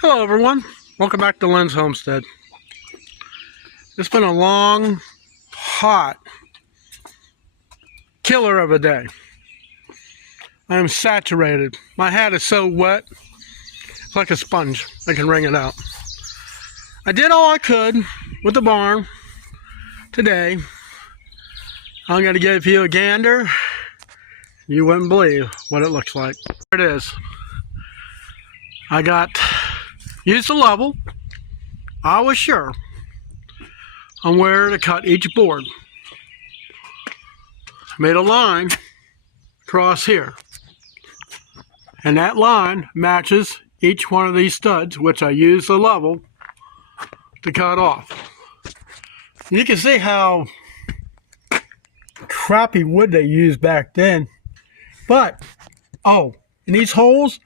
Hello everyone, welcome back to Lynn's Homestead. It's been a long, hot killer of a day. I am saturated. My hat is so wet, it's like a sponge. I can wring it out. I did all I could with the barn today. I'm going to give you a gander. You wouldn't believe what it looks like. There it is. I used the level. I was sure on where to cut each board. Made a line across here. And that line matches each one of these studs, which I used the level to cut off. You can see how crappy wood they used back then. But, in these holes,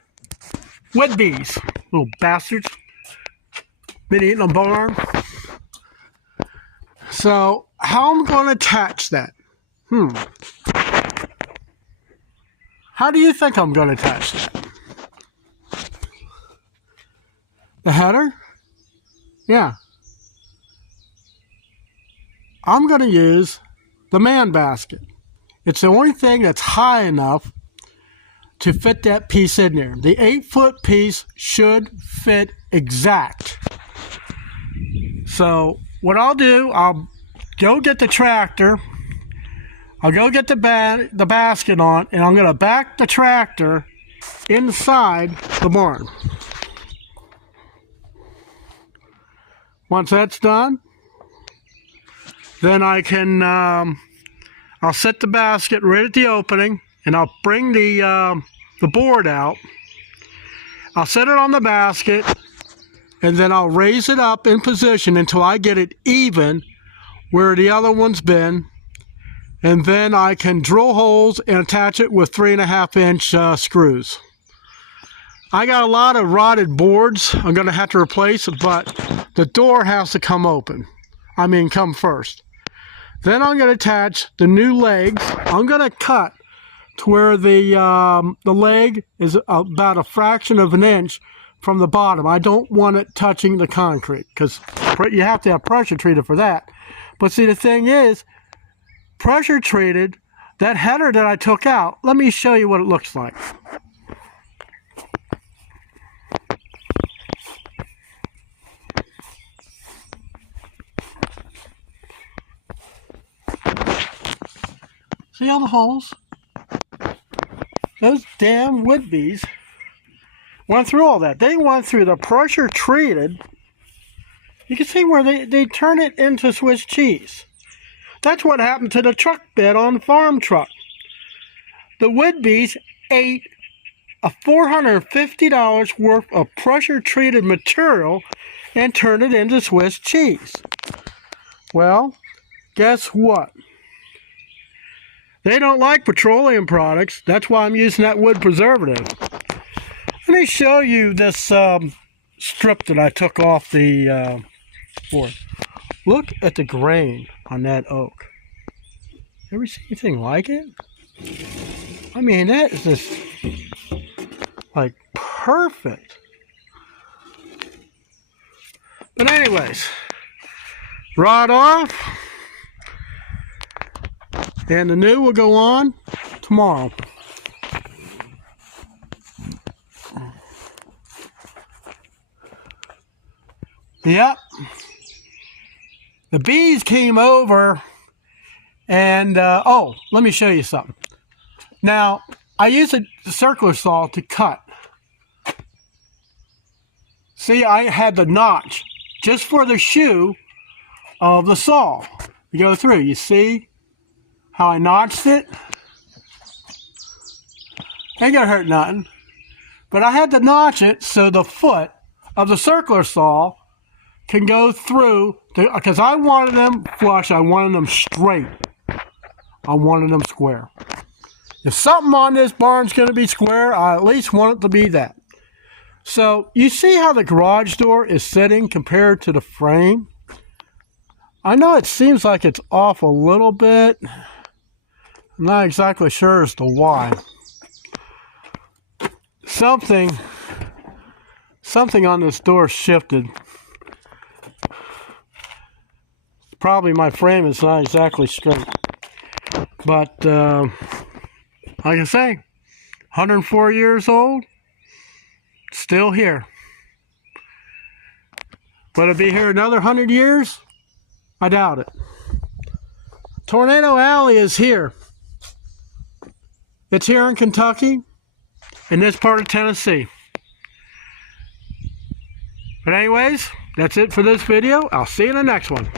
wood bees, little bastards, been eating a barn. So, how am I going to attach that? How do you think I'm going to attach that? The header? Yeah. I'm going to use the man basket. It's the only thing that's high enough to fit that piece in there. The 8-foot piece should fit exact. So what I'll do, I'll go get the tractor. I'll go get the basket on, and I'm going to back the tractor inside the barn. Once that's done, then I can, I'll set the basket right at the opening, and I'll bring the board out. I'll set it on the basket, and then I'll raise it up in position until I get it even where the other one's been. And then I can drill holes and attach it with 3.5-inch screws. I got a lot of rotted boards I'm going to have to replace, but the door has to come first. Then I'm going to attach the new legs. I'm going to cut to where the leg is about a fraction of an inch from the bottom. I don't want it touching the concrete because you have to have pressure treated for that. But see, the thing is, pressure treated, that header that I took out, let me show you what it looks like. See all the holes? Those damn wood bees went through all that. They went through the pressure treated. You can see where they turn it into Swiss cheese. That's what happened to the truck bed on the farm truck. The wood bees ate a $450 worth of pressure treated material and turned it into Swiss cheese. Well, guess what? They don't like petroleum products. That's why I'm using that wood preservative. Let me show you this strip that I took off the board. Look at the grain on that oak. Ever see anything like it? I mean, that is just like perfect. But anyways, rod off. And the new will go on tomorrow. Yep. The bees came over and, let me show you something. Now, I use a circular saw to cut. See, I had the notch just for the shoe of the saw. You go through, you see how I notched it? Ain't gonna hurt nothing. But I had to notch it so the foot of the circular saw can go through, because I wanted them flush, I wanted them straight. I wanted them square. If something on this barn's going to be square, I at least want it to be that. So, you see how the garage door is sitting compared to the frame? I know it seems like it's off a little bit. I'm not exactly sure as to why. Something Something on this door shifted. Probably my frame is not exactly straight. But, like I say, 104 years old, still here. Will it be here another 100 years? I doubt it. Tornado Alley is here. It's here in Kentucky, in this part of Tennessee. But anyways, that's it for this video. I'll see you in the next one.